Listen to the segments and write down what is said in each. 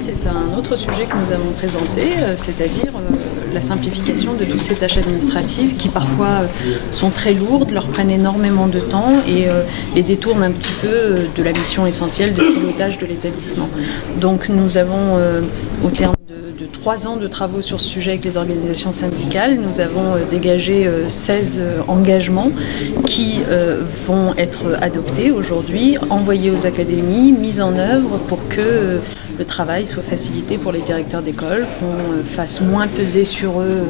c'est un autre sujet que nous avons présenté, c'est-à-dire la simplification de toutes ces tâches administratives qui parfois sont très lourdes, leur prennent énormément de temps et les détournent un petit peu de la mission essentielle de pilotage de l'établissement. Donc nous avons, au terme de 3 ans de travaux sur ce sujet avec les organisations syndicales, nous avons dégagé 16 engagements qui vont être adoptés aujourd'hui, envoyés aux académies, mis en œuvre pour que le travail soit facilité pour les directeurs d'école, qu'on fasse moins peser sur eux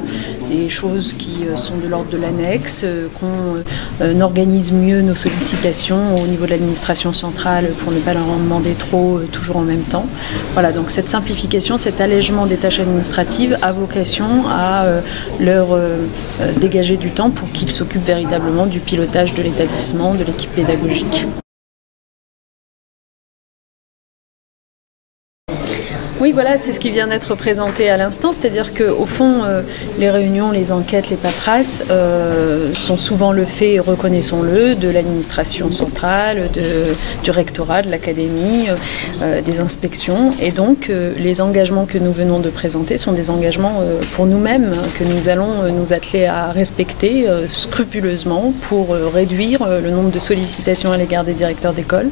des choses qui sont de l'ordre de l'annexe, qu'on organise mieux nos sollicitations au niveau de l'administration centrale pour ne pas leur en demander trop toujours en même temps. Voilà, donc cette simplification, cet allègement des tâches administratives a vocation à leur dégager du temps pour qu'ils s'occupent véritablement du pilotage de l'établissement, de l'équipe pédagogique. Oui, voilà, c'est ce qui vient d'être présenté à l'instant, c'est-à-dire qu'au fond, les réunions, les enquêtes, les paperasses sont souvent le fait, reconnaissons-le, de l'administration centrale, du rectorat, de l'académie, des inspections. Et donc, les engagements que nous venons de présenter sont des engagements pour nous-mêmes, que nous allons nous atteler à respecter scrupuleusement pour réduire le nombre de sollicitations à l'égard des directeurs d'école,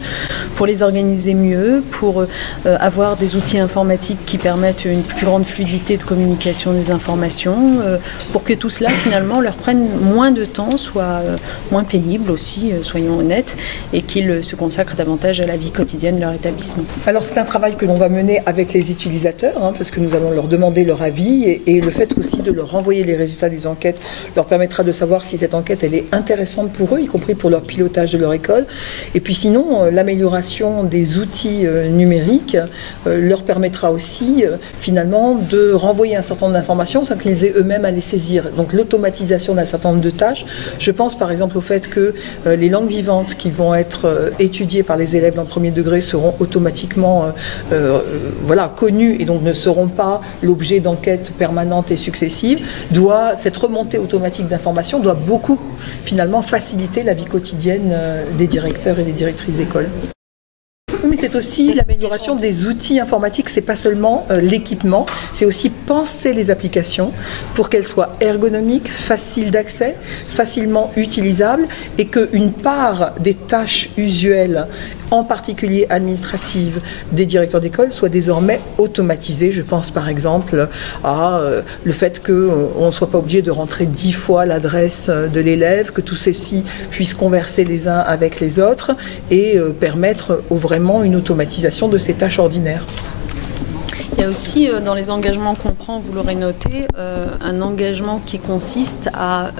pour les organiser mieux, pour avoir des outils informatiques qui permettent une plus grande fluidité de communication des informations, pour que tout cela finalement leur prenne moins de temps, soit moins pénible aussi, soyons honnêtes, et qu'ils se consacrent davantage à la vie quotidienne de leur établissement. Alors c'est un travail que l'on va mener avec les utilisateurs, parce que nous allons leur demander leur avis, et le fait aussi de leur renvoyer les résultats des enquêtes leur permettra de savoir si cette enquête elle est intéressante pour eux, y compris pour leur pilotage de leur école. Et puis sinon, l'amélioration des outils numériques leur permettra aussi finalement de renvoyer un certain nombre d'informations sans qu'ils aient eux-mêmes à les saisir. Donc l'automatisation d'un certain nombre de tâches. Je pense par exemple au fait que les langues vivantes qui vont être étudiées par les élèves dans le premier degré seront automatiquement connues et donc ne seront pas l'objet d'enquêtes permanentes et successives. Cette remontée automatique d'informations doit beaucoup finalement faciliter la vie quotidienne des directeurs et des directrices d'école. Mais c'est aussi l'amélioration des outils informatiques, c'est pas seulement l'équipement, c'est aussi penser les applications pour qu'elles soient ergonomiques, faciles d'accès, facilement utilisables et qu'une part des tâches usuelles, en particulier administratives, des directeurs d'école soit désormais automatisée. Je pense par exemple à le fait qu'on ne soit pas obligé de rentrer 10 fois l'adresse de l'élève, que tous ceux-ci puissent converser les uns avec les autres et permettre vraiment une automatisation de ces tâches ordinaires. Il y a aussi dans les engagements qu'on prend, vous l'aurez noté, un engagement qui consiste à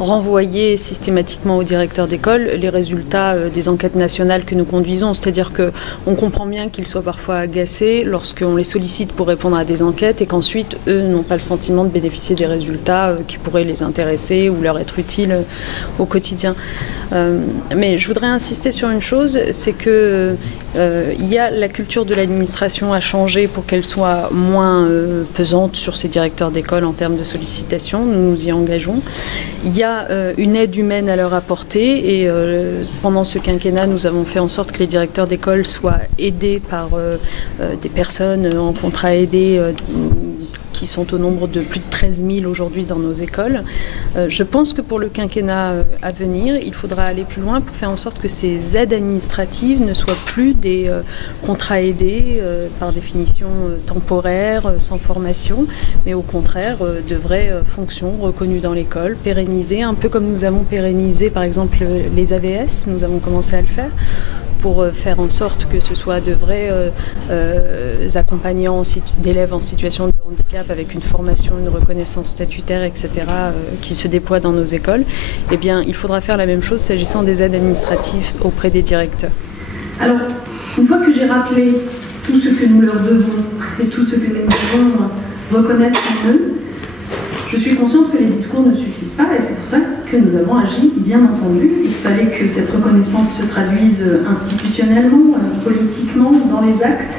renvoyer systématiquement au directeur d'école les résultats des enquêtes nationales que nous conduisons. C'est-à-dire qu'on comprend bien qu'ils soient parfois agacés lorsqu'on les sollicite pour répondre à des enquêtes et qu'ensuite, eux n'ont pas le sentiment de bénéficier des résultats qui pourraient les intéresser ou leur être utiles au quotidien. Mais je voudrais insister sur une chose, c'est que la culture de l'administration a changé pour qu'elle soit moins pesante sur ces directeurs d'école en termes de sollicitation. Nous nous y engageons. Il y a une aide humaine à leur apporter et pendant ce quinquennat, nous avons fait en sorte que les directeurs d'école soient aidés par des personnes en contrat aidé qui sont au nombre de plus de 13 000 aujourd'hui dans nos écoles. Je pense que pour le quinquennat à venir, il faudra aller plus loin pour faire en sorte que ces aides administratives ne soient plus des contrats aidés, par définition temporaires, sans formation, mais au contraire de vraies fonctions reconnues dans l'école, pérennisées, un peu comme nous avons pérennisé par exemple les AVS, nous avons commencé à le faire, pour faire en sorte que ce soit de vrais accompagnants d'élèves en situation de handicap avec une formation, une reconnaissance statutaire, etc., qui se déploient dans nos écoles. Eh bien, il faudra faire la même chose s'agissant des aides administratives auprès des directeurs. Alors, une fois que j'ai rappelé tout ce que nous leur devons et tout ce que nous devons reconnaître en eux, je suis consciente que les discours ne suffisent pas et c'est pour ça que nous avons agi, bien entendu. Il fallait que cette reconnaissance se traduise institutionnellement, politiquement, dans les actes.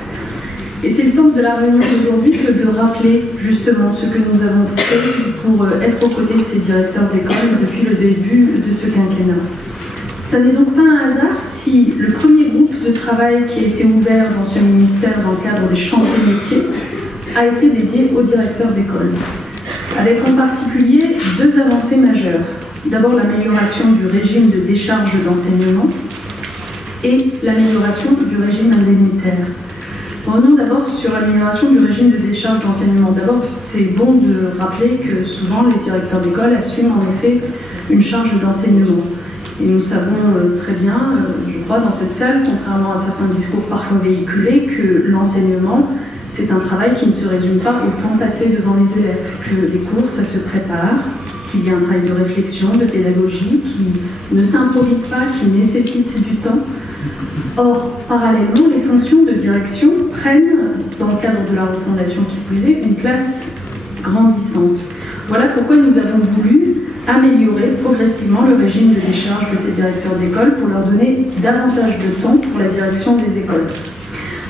Et c'est le sens de la réunion d'aujourd'hui que de rappeler justement ce que nous avons fait pour être aux côtés de ces directeurs d'école depuis le début de ce quinquennat. Ça n'est donc pas un hasard si le premier groupe de travail qui a été ouvert dans ce ministère dans le cadre des chantiers métiers a été dédié au directeur d'école, avec en particulier deux avancées majeures. D'abord l'amélioration du régime de décharge d'enseignement et l'amélioration du régime indemnitaire. Revenons d'abord sur l'amélioration du régime de décharge d'enseignement. D'abord, c'est bon de rappeler que souvent les directeurs d'école assument en effet une charge d'enseignement. Et nous savons très bien, je crois, dans cette salle, contrairement à certains discours parfois véhiculés, que l'enseignement, c'est un travail qui ne se résume pas au temps passé devant les élèves, que les cours, ça se prépare, qu'il y a un travail de réflexion, de pédagogie, qui ne s'improvise pas, qui nécessite du temps. Or, parallèlement, les fonctions de direction prennent, dans le cadre de la refondation qui plus est, une place grandissante. Voilà pourquoi nous avons voulu améliorer progressivement le régime de décharge de ces directeurs d'école pour leur donner davantage de temps pour la direction des écoles.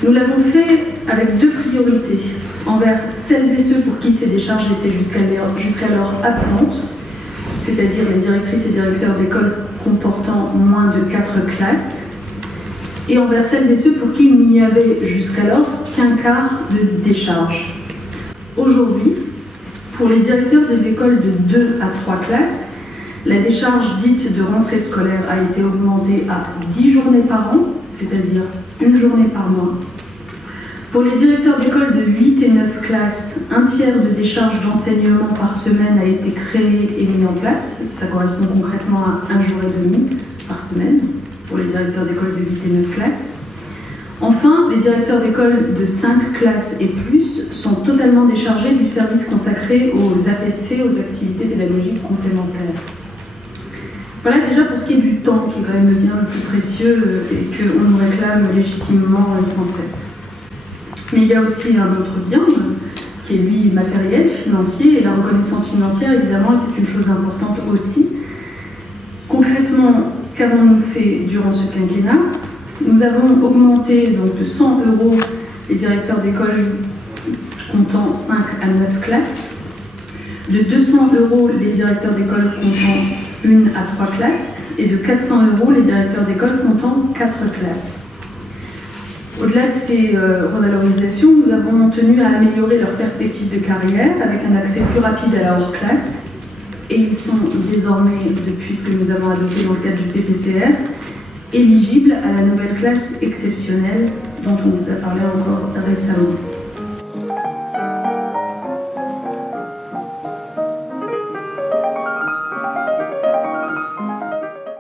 Nous l'avons fait avec deux priorités, envers celles et ceux pour qui ces décharges étaient jusqu'alors absentes, c'est-à-dire les directrices et directeurs d'école comportant moins de 4 classes, et envers celles et ceux pour qui il n'y avait jusqu'alors qu'un quart de décharge. Aujourd'hui, pour les directeurs des écoles de 2 à 3 classes, la décharge dite de rentrée scolaire a été augmentée à 10 journées par an, c'est-à-dire une journée par mois. Pour les directeurs d'école de 8 et 9 classes, un tiers de décharge d'enseignement par semaine a été créé et mis en place. Ça correspond concrètement à 1 jour et demi par semaine pour les directeurs d'école de 8 et 9 classes. Enfin, les directeurs d'école de 5 classes et plus sont totalement déchargés du service consacré aux APC, aux activités pédagogiques complémentaires. Voilà déjà pour ce qui est du temps, qui est quand même le bien le plus précieux et qu'on nous réclame légitimement sans cesse. Mais il y a aussi un autre bien, qui est lui matériel, financier, et la reconnaissance financière évidemment était une chose importante aussi. Concrètement, qu'avons-nous fait durant ce quinquennat? Nous avons augmenté donc de 100 € les directeurs d'école comptant 5 à 9 classes, de 200 € les directeurs d'école comptant 1 à 3 classes, et de 400 € les directeurs d'école comptant 4 classes. Au-delà de ces revalorisations, nous avons tenu à améliorer leurs perspectives de carrière avec un accès plus rapide à la hors-classe, et ils sont désormais, depuis ce que nous avons adopté dans le cadre du PPCR, éligibles à la nouvelle classe exceptionnelle dont on vous a parlé encore récemment.